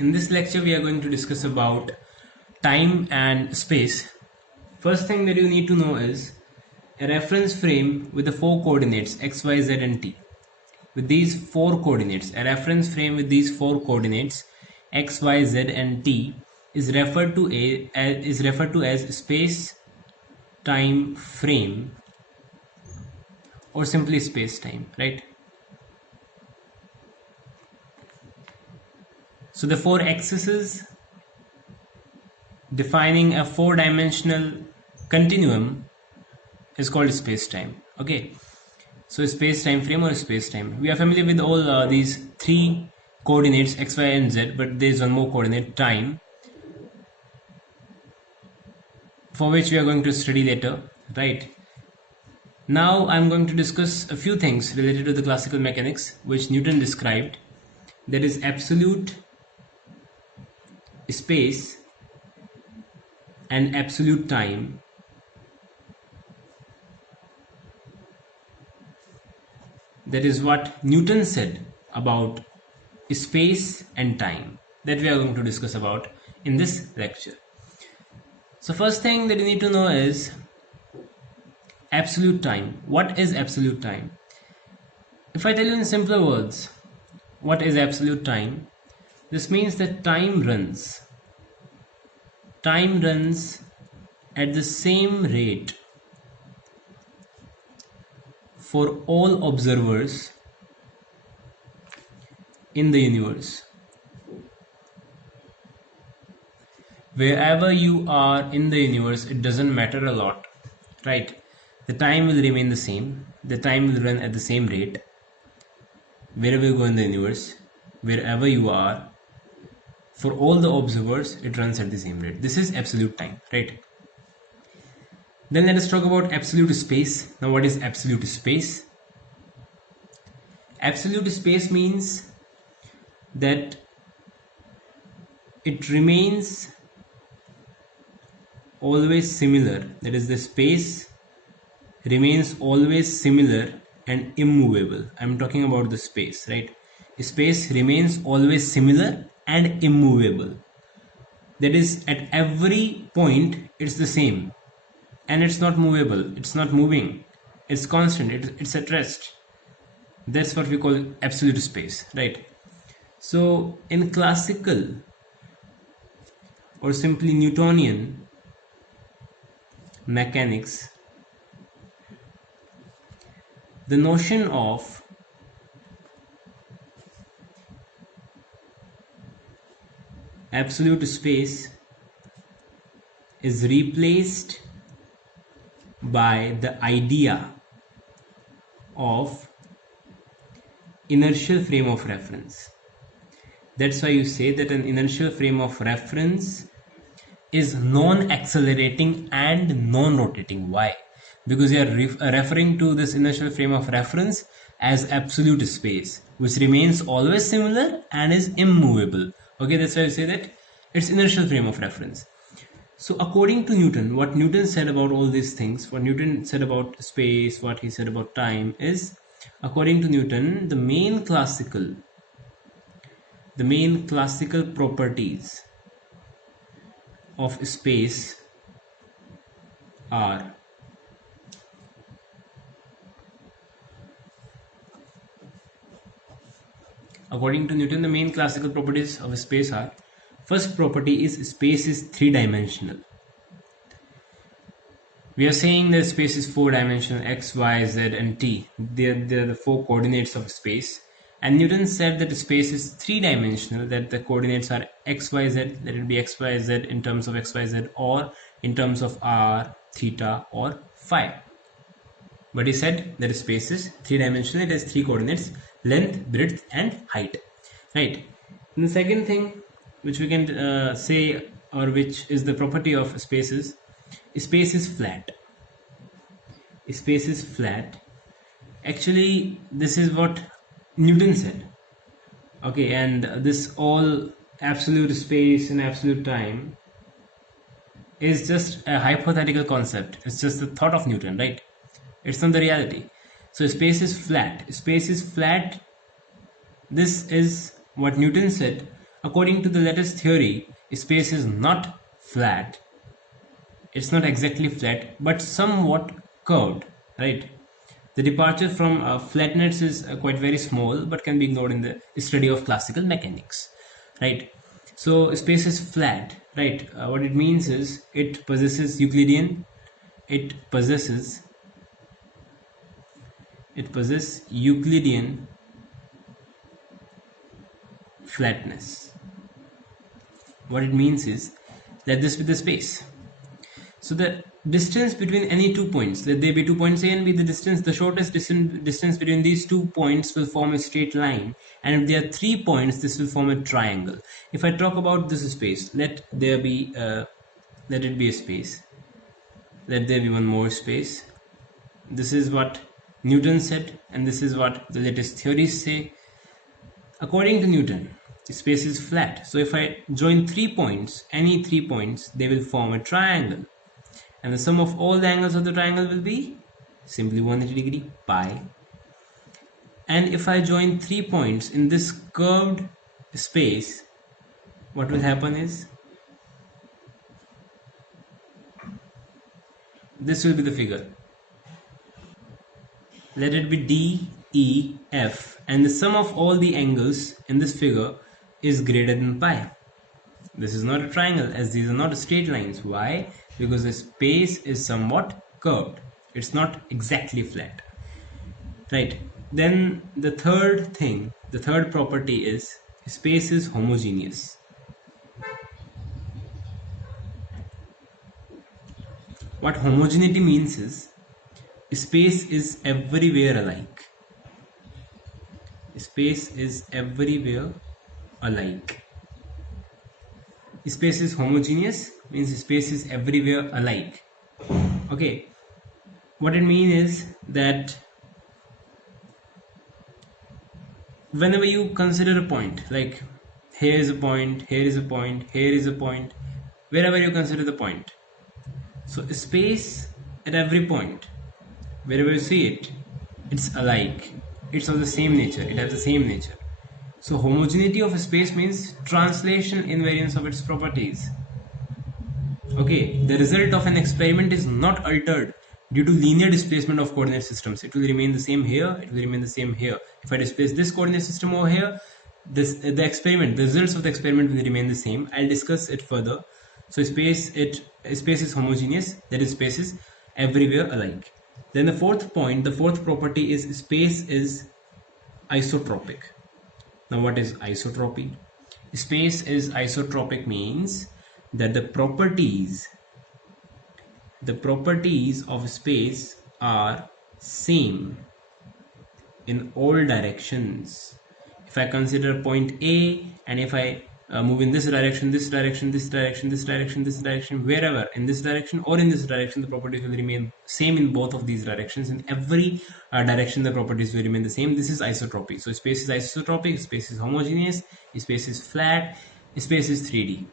In this lecture we are going to discuss about time and space. First thing that you need to know is a reference frame with the four coordinates x, y, z and t. With these four coordinates, a reference frame with these four coordinates x, y, z and t is referred to as space time frame, or simply space time, right? So the four axes defining a four-dimensional continuum is called space-time. Okay, so space-time frame or space-time. We are familiar with all these three coordinates x, y and z, but there is one more coordinate, time, for which we are going to study later, right? Now I'm going to discuss a few things related to the classical mechanics which Newton described, that is absolute space and absolute time. That is what Newton said about space and time, that we are going to discuss about in this lecture. So first thing that you need to know is absolute time. What is absolute time? If I tell you in simpler words what is absolute time, this means that time runs at the same rate for all observers in the universe. Wherever you are in the universe, it doesn't matter a lot, right? The time will remain the same. The time will run at the same rate wherever you go in the universe, wherever you are. For all the observers, it runs at the same rate. This is absolute time, right? Then let us talk about absolute space. Now what is absolute space? Absolute space means that it remains always similar. That is, the space remains always similar and immovable. I'm talking about the space, right? Space remains always similar and immovable. That is, at every point it's the same and it's not movable, it's not moving, it's constant, it's at rest. That's what we call absolute space, right? So in classical or simply Newtonian mechanics, the notion of absolute space is replaced by the idea of inertial frame of reference. That's why you say that an inertial frame of reference is non-accelerating and non-rotating. Why? Because you are referring to this inertial frame of reference as absolute space, which remains always similar and is immovable. Okay, that's why I say that it's inertial frame of reference. So according to Newton, what Newton said about all these things, what Newton said about space, what he said about time is, according to Newton, the main classical properties of space are first property is space is three-dimensional. We are saying that space is four-dimensional, x, y, z and t. They're the four coordinates of space. And Newton said that space is three-dimensional, that the coordinates are x, y, z, that it be x, y, z in terms of x, y, z, or in terms of r, theta or phi. But he said that space is three-dimensional, it has three coordinates, length, breadth and height, right? And the second thing which we can say, or which is the property of space is flat. Space is flat. Actually, this is what Newton said. Okay, and this all absolute space and absolute time is just a hypothetical concept. It's just the thought of Newton, right? It's not the reality. So space is flat. Space is flat. This is what Newton said According to the lattice theory, space is not flat. It's not exactly flat, but somewhat curved, right? The departure from flatness is quite very small, but can be ignored in the study of classical mechanics, right? So space is flat, right? What it means is it possesses Euclidean, it possesses it possesses Euclidean flatness. What it means is, let this be the space. So the distance between any 2 points, let there be 2 points A and B, the shortest distance between these 2 points will form a straight line, and if there are 3 points, this will form a triangle. If I talk about this space, let it be a space. Let there be one more space. This is what Newton said, and this is what the latest theories say. According to Newton, space is flat. So if I join 3 points, any 3 points, they will form a triangle. And the sum of all the angles of the triangle will be simply 180 degree pi. And if I join 3 points in this curved space, what will happen is this will be the figure. Let it be D, E, F, and the sum of all the angles in this figure is greater than pi. This is not a triangle, as these are not straight lines. Why? Because the space is somewhat curved. It's not exactly flat. Right. Then the third property is space is homogeneous. What homogeneity means is space is everywhere alike. Space is everywhere alike. Space is homogeneous means space is everywhere alike. Okay. What it means is that whenever you consider a point, like here is a point, here is a point, here is a point, wherever you consider the point, so space at every point, wherever you see it, it's alike, it's of the same nature, it has the same nature. So homogeneity of space means translation invariance of its properties. Okay, the result of an experiment is not altered due to linear displacement of coordinate systems. It will remain the same here, it will remain the same here. If I displace this coordinate system over here, the results of the experiment will remain the same. I'll discuss it further. So space is homogeneous, that is space is everywhere alike. Then the fourth property is space is isotropic. Now what is isotropy? Space is isotropic means that the properties of space are same in all directions. If I consider point A, and if I move in this direction, wherever, in this direction or in this direction, the properties will remain same in both of these directions. In every direction, the properties will remain the same. This is isotropy. So space is isotropic, space is homogeneous, space is flat, space is 3D.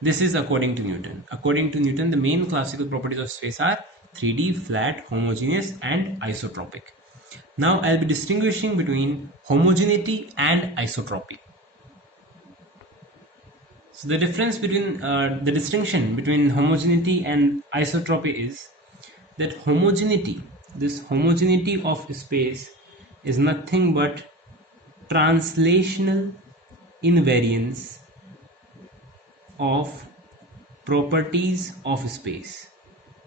This is according to Newton. According to Newton, the main classical properties of space are 3D, flat, homogeneous, and isotropic. Now I'll be distinguishing between homogeneity and isotropy. So the distinction between homogeneity and isotropy is that this homogeneity of space is nothing but translational invariance of properties of space.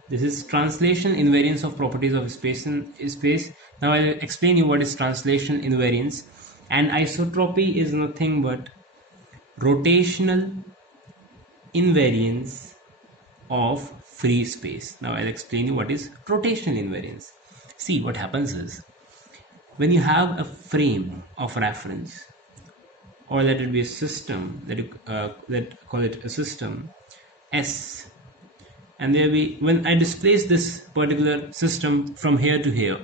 This is translation invariance of properties of space in space. Now I'll explain you what is translation invariance. And isotropy is nothing but rotational invariance of free space. Now I'll explain you what is rotational invariance. See, what happens is when you have a frame of reference, or let it be a system, let call it a system S, and when I displace this particular system from here to here,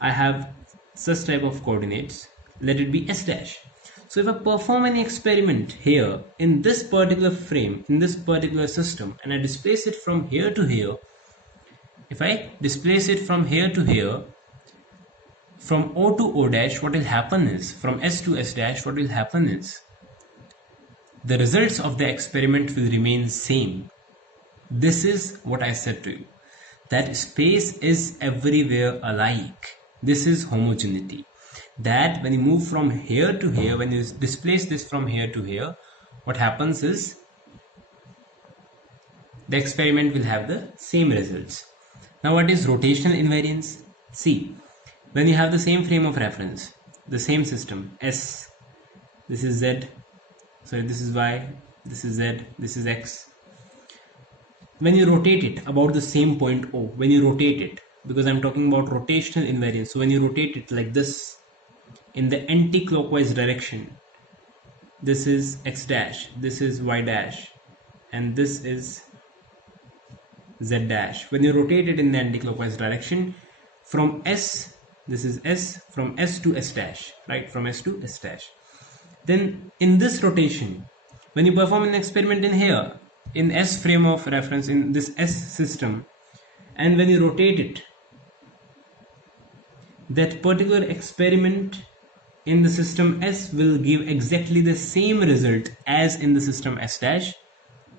I have such type of coordinates, let it be S dash. So if I perform any experiment here in this particular frame, in this particular system, and I displace it from here to here, if I displace it from here to here, from O to O dash, what will happen is, from S to S dash, what will happen is, the results of the experiment will remain same. This is what I said to you, that space is everywhere alike. This is homogeneity. That when you move from here to here, when you displace this from here to here, what happens is the experiment will have the same results. Now, what is rotational invariance? See, when you have the same frame of reference, the same system, S, this is Z, sorry, this is Y, this is Z, this is X. When you rotate it about the same point O, when you rotate it, because I'm talking about rotational invariance, so when you rotate it like this in the anti-clockwise direction, this is X dash, this is Y dash, and this is Z dash. When you rotate it in the anti-clockwise direction from S, this is S, from S to S dash, right, from S to S dash. Then in this rotation, when you perform an experiment in here, in S frame of reference, in this S system, and when you rotate it, that particular experiment in the system S will give exactly the same result as in the system S dash,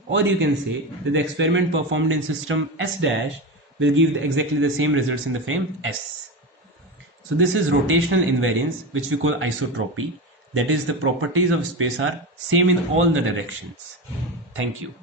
or you can say that the experiment performed in system S dash will give exactly the same results in the frame S. So this is rotational invariance, which we call isotropy. That is, the properties of space are same in all the directions. Thank you.